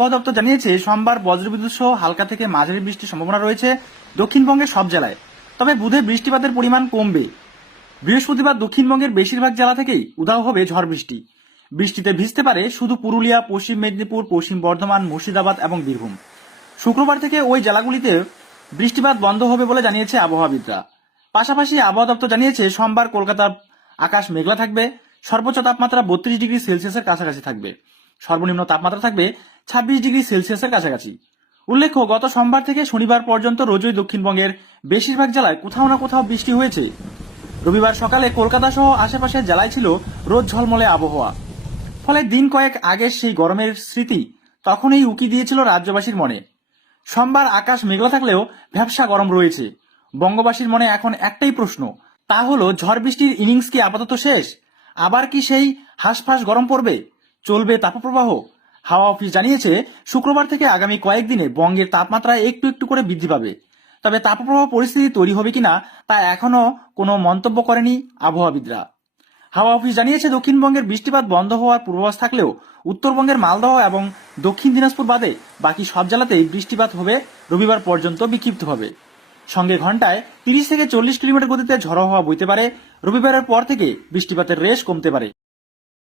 আবহাওয়া দপ্তর জানিয়েছে সোমবার বজ্রবিদ্যুৎ সহ হালকা থেকে মাঝারি বৃষ্টির সম্ভাবনা রয়েছে দক্ষিণবঙ্গের সব জেলায়। তবে বুধে বৃষ্টিপাতের পরিমাণ কমবে। বৃহস্পতিবার দক্ষিণবঙ্গের বেশিরভাগ জেলা থেকেই উধাও হবে ঝড় বৃষ্টি। বৃষ্টিতে ভিজতে পারে শুধু পুরুলিয়া, পশ্চিম মেদিনীপুর, পশ্চিম বর্ধমান, মুর্শিদাবাদ এবং বীরভূম। শুক্রবার থেকে ওই জেলাগুলিতে বৃষ্টিপাত বন্ধ হবে বলে জানিয়েছে আবহাওয়াবিদরা। পাশাপাশি আবহাওয়া দপ্তর জানিয়েছে সোমবার কলকাতার আকাশ মেঘলা থাকবে। সর্বোচ্চ তাপমাত্রা 32 ডিগ্রি সেলসিয়াসের কাছাকাছি থাকবে। সর্বনিম্ন তাপমাত্রা থাকবে 26 ডিগ্রি সেলসিয়াসের কাছাকাছি। উল্লেখ্য, গত সোমবার থেকে শনিবার পর্যন্ত রোজই দক্ষিণবঙ্গের বেশিরভাগ জেলায় কোথাও না কোথাও বৃষ্টি হয়েছে। রবিবার সকালে কলকাতা সহ আশেপাশের জেলায় ছিল রোদ ঝলমলে আবহাওয়া। ফলে দিন কয়েক আগের সেই গরমের স্মৃতি তখনই উকি দিয়েছিল রাজ্যবাসীর মনে। সোমবার আকাশ মেঘলা থাকলেও ভ্যাপসা গরম রয়েছে। বঙ্গবাসীর মনে এখন একটাই প্রশ্ন, তা হলো ঝড় বৃষ্টির ইনিংস কি আপাতত শেষ? আবার কি সেই হাঁসফাঁস গরম পড়বে? চলবে তাপপ্রবাহ? হাওয়া অফিস জানিয়েছে শুক্রবার থেকে আগামী কয়েকদিনে বঙ্গের তাপমাত্রা একটু একটু করে বৃদ্ধি পাবে। তবে তাপপ্রবাহ পরিস্থিতি তৈরি হবে কিনা তা এখনো কোনো মন্তব্য করেনি আবহাওয়াবিদরা। হাওয়া অফিস জানিয়েছে দক্ষিণবঙ্গের বৃষ্টিপাত বন্ধ হওয়ার পূর্বাভাস থাকলেও উত্তরবঙ্গের মালদহ এবং দক্ষিণ দিনাজপুর বাদে বাকি সব জেলাতেই বৃষ্টিপাত হবে রবিবার পর্যন্ত বিক্ষিপ্তভাবে। সঙ্গে ঘন্টায় 30 থেকে 40 কিলোমিটার গতিতে ঝড়ো হাওয়া বইতে পারে। রবিবারের পর থেকে বৃষ্টিপাতের রেশ কমতে পারে।